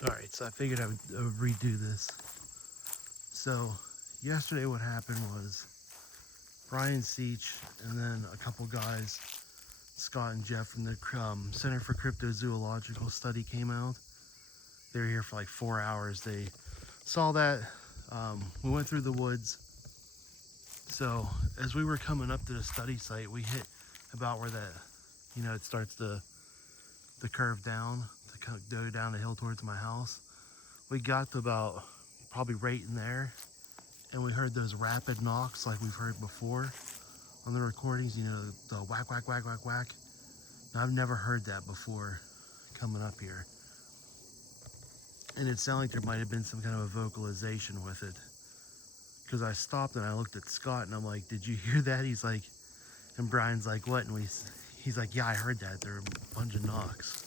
Alright, so I figured I would redo this. So, yesterday what happened was Brian Seech and then a couple guys, Scott and Jeff from the Center for Cryptozoological Study came out. They were here for like 4 hours. They saw that. We went through the woods. So, as we were coming up to the study site, we hit about where that, it starts to curve down, to go down the hill towards my house. We got to about probably right in there, and we heard those rapid knocks like we've heard before on the recordings, the whack, whack, whack, whack, whack. Now, I've never heard that before coming up here. And it sounded like there might have been some kind of a vocalization with it. Because I stopped and I looked at Scott and I'm like, did you hear that? He's like, and Brian's like, what? And he's like, yeah, I heard that. There were a bunch of knocks.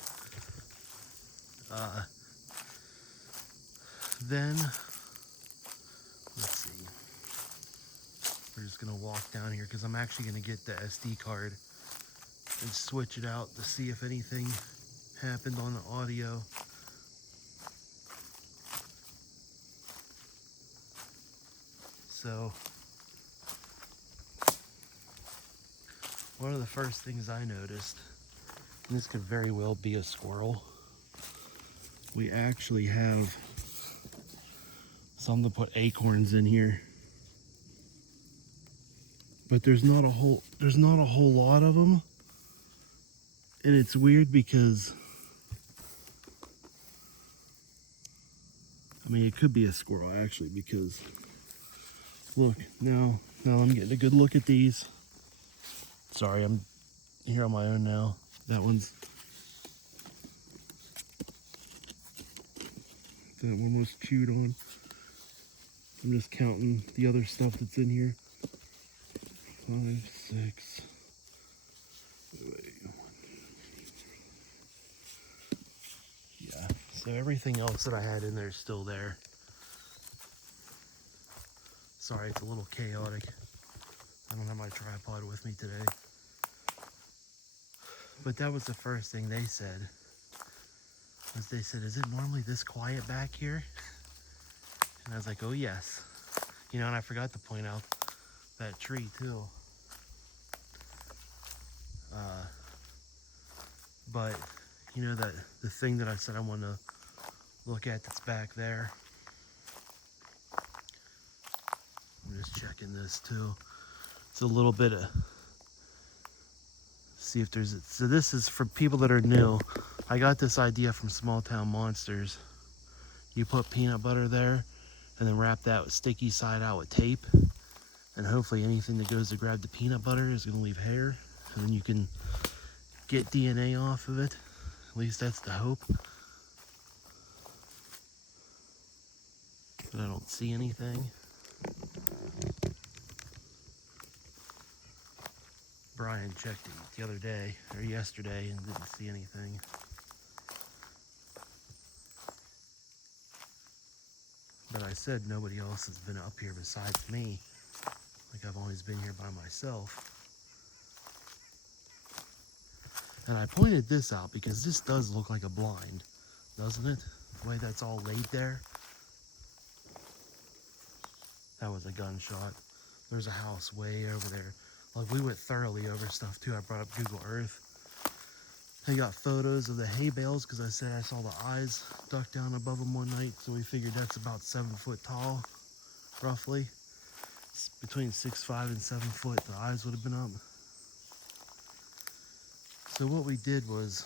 Then, let's see. We're just going to walk down here because I'm actually going to get the SD card and switch it out to see if anything happened on the audio. So, one of the first things I noticed, and this could very well be a squirrel, we actually have some to put acorns in here. But there's not a whole lot of them. And it's weird because it could be a squirrel actually, because look, now I'm getting a good look at these. Sorry, I'm here on my own now. That one was chewed on. I'm just counting the other stuff that's in here. 5, 6. Yeah, so everything else that I had in there is still there. Sorry, it's a little chaotic. I don't have my tripod with me today. But that was the first thing they said. They said, is it normally this quiet back here? And I was like, oh yes. And I forgot to point out that tree too. But, that the thing that I said I want to look at that's back there. I'm just checking this too. It's a little bit of, see if there's, so this is for people that are new. I got this idea from Small Town Monsters. You put peanut butter there and then wrap that sticky side out with tape. And hopefully anything that goes to grab the peanut butter is going to leave hair. And then you can get DNA off of it. At least that's the hope. But I don't see anything. Brian checked it the other day, or yesterday, and didn't see anything. But I said nobody else has been up here besides me. Like I've always been here by myself. And I pointed this out because this does look like a blind, doesn't it? The way that's all laid there. That was a gunshot. There's a house way over there. Like, we went thoroughly over stuff too. I brought up Google Earth. I got photos of the hay bales because I said I saw the eyes duck down above them one night. So we figured that's about 7 foot tall, roughly. It's between 6'5" and 7 foot, the eyes would have been up. So what we did was,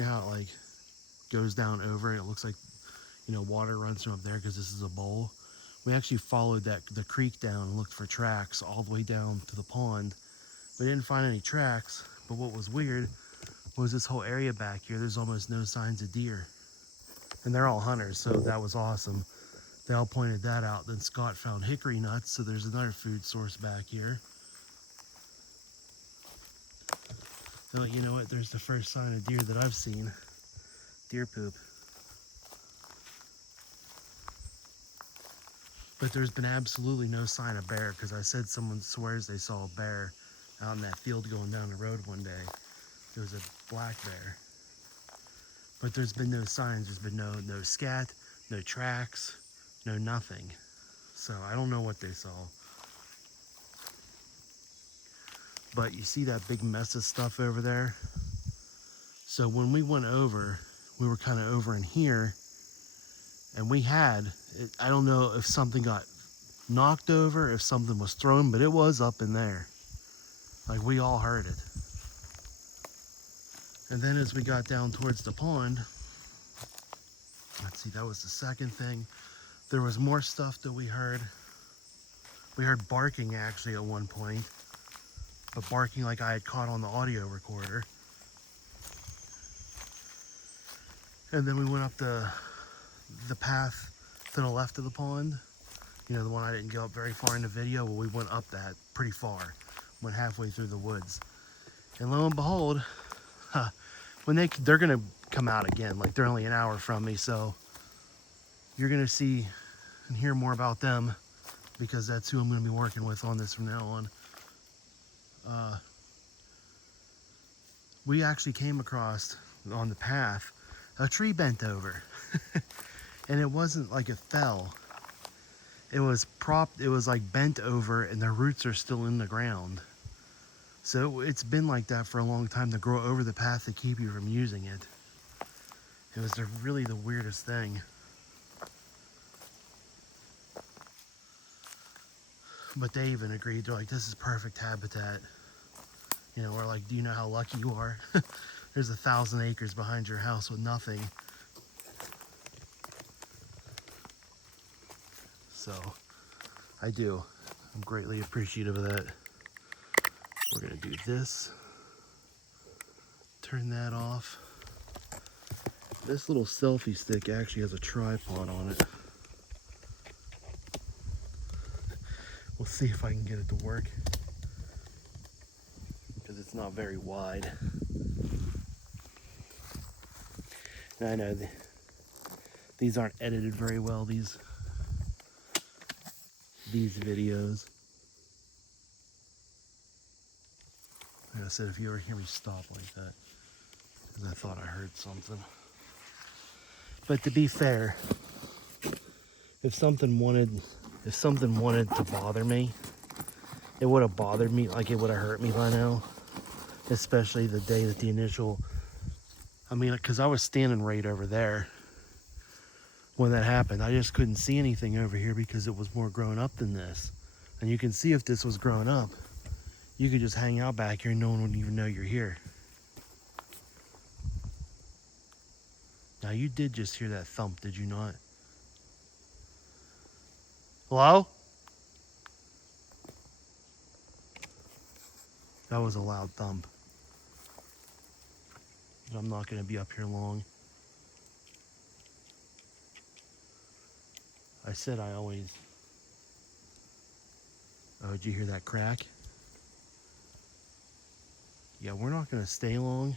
how it like goes down over it. It looks like, water runs from up there because this is a bowl. We actually followed the creek down and looked for tracks all the way down to the pond. We didn't find any tracks, but what was weird was this whole area back here, there's almost no signs of deer. And they're all hunters, so that was awesome. They all pointed that out. Then Scott found hickory nuts, so there's another food source back here. So you know what, there's the first sign of deer that I've seen. Deer poop. But there's been absolutely no sign of bear, because I said someone swears they saw a bear out in that field going down the road one day. It was a black bear. But there's been no signs. There's been no scat, no tracks, no nothing. So I don't know what they saw. But you see that big mess of stuff over there? So when we went over, we were kind of over in here, and we had, I don't know if something got knocked over, if something was thrown, but it was up in there. Like, we all heard it. And then as we got down towards the pond, let's see, that was the second thing. There was more stuff that we heard. We heard barking actually at one point, but barking like I had caught on the audio recorder. And then we went up the path to the left of the pond. You know, the one I didn't go up very far in the video. Well, we went up that pretty far. Went halfway through the woods. And lo and behold, when they're gonna come out again. Like, they're only an hour from me, so you're gonna see and hear more about them, because that's who I'm gonna be working with on this from now on. We actually came across on the path a tree bent over. And it wasn't like it fell. It was propped, it was like bent over, and the roots are still in the ground. So it's been like that for a long time, to grow over the path to keep you from using it. It was really the weirdest thing. But they even agreed. They're like, this is perfect habitat. You know, we're like, do you know how lucky you are? There's 1,000 acres behind your house with nothing. So I do. I'm greatly appreciative of that. We're gonna do this. Turn that off. This little selfie stick actually has a tripod on it. We'll see if I can get it to work, because it's not very wide. And I know these aren't edited very well, these videos. Like I said, if you ever hear me stop like that, because I thought I heard something. But to be fair, if something wanted to bother me, it would have bothered me, like it would have hurt me by now. Especially the day that the initial, because I was standing right over there when that happened. I just couldn't see anything over here because it was more grown up than this. And you can see, if this was grown up, you could just hang out back here and no one would even know you're here. Now, you did just hear that thump, did you not? Hello? That was a loud thump. I'm not going to be up here long. I said I always... Oh, did you hear that crack? Yeah, we're not going to stay long,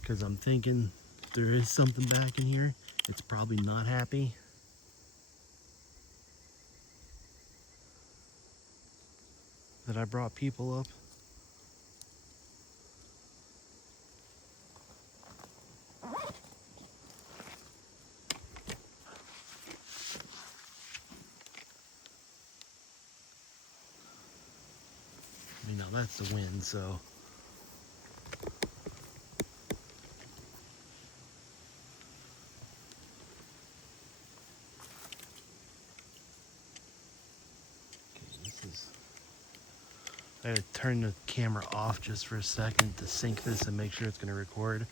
because I'm thinking there is something back in here. It's probably not happy. That I brought people up. Now that's the wind, so. Okay, I gotta turn the camera off just for a second to sync this and make sure it's gonna record.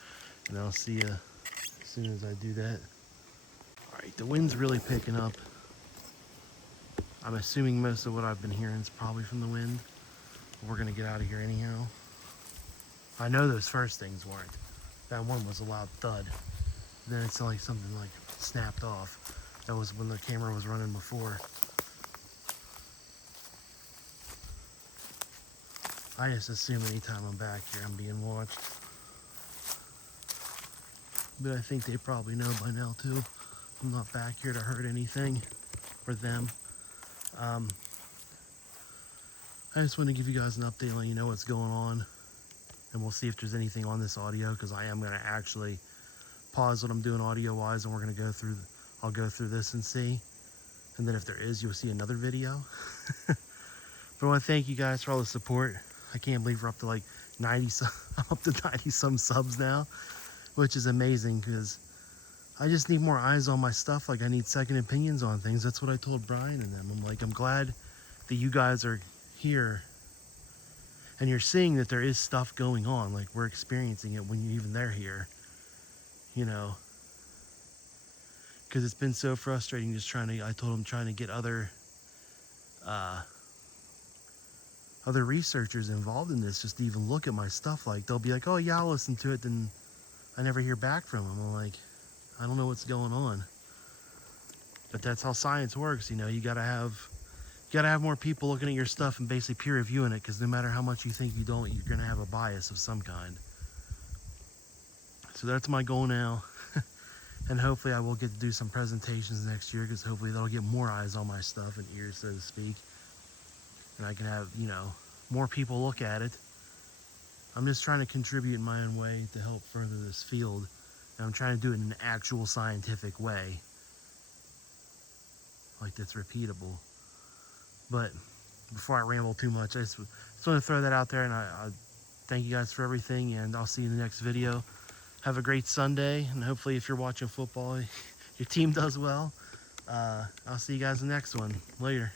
And I'll see you as soon as I do that. All right, the wind's really picking up. I'm assuming most of what I've been hearing is probably from the wind. We're gonna get out of here anyhow. I know those first things weren't. That one was a loud thud. Then it's like something like snapped off. That was when the camera was running before. I just assume anytime I'm back here, I'm being watched. But I think they probably know by now too. I'm not back here to hurt anything or them. I just want to give you guys an update and let you know what's going on. and we'll see if there's anything on this audio, because I am going to actually pause what I'm doing audio wise, and we're going to go through, I'll go through this and see, and then if there is, you'll see another video. But I want to thank you guys for all the support. I can't believe we're up to like 90 I'm up to 90 some subs now, which is amazing, because I just need more eyes on my stuff. Like, I need second opinions on things. That's what I told Brian and them. I'm like, I'm glad that you guys are here and you're seeing that there is stuff going on. Like, we're experiencing it when even they're here, you know, because it's been so frustrating just trying to, I told them, trying to get other researchers involved in this, just to even look at my stuff. Like, they'll be like, oh yeah, I'll listen to it, then I never hear back from them. I'm like, I don't know what's going on. But that's how science works, you know. You gotta have more people looking at your stuff and basically peer reviewing it, because no matter how much you think you don't, you're gonna have a bias of some kind. So that's my goal now. And hopefully I will get to do some presentations next year, because hopefully that'll get more eyes on my stuff and ears, so to speak. And I can have, you know, more people look at it. I'm just trying to contribute in my own way to help further this field. And I'm trying to do it in an actual scientific way, like that's repeatable. But before I ramble too much, I just want to throw that out there, and I thank you guys for everything, and I'll see you in the next video. Have a great Sunday, and hopefully if you're watching football, your team does well. I'll see you guys in the next one. Later.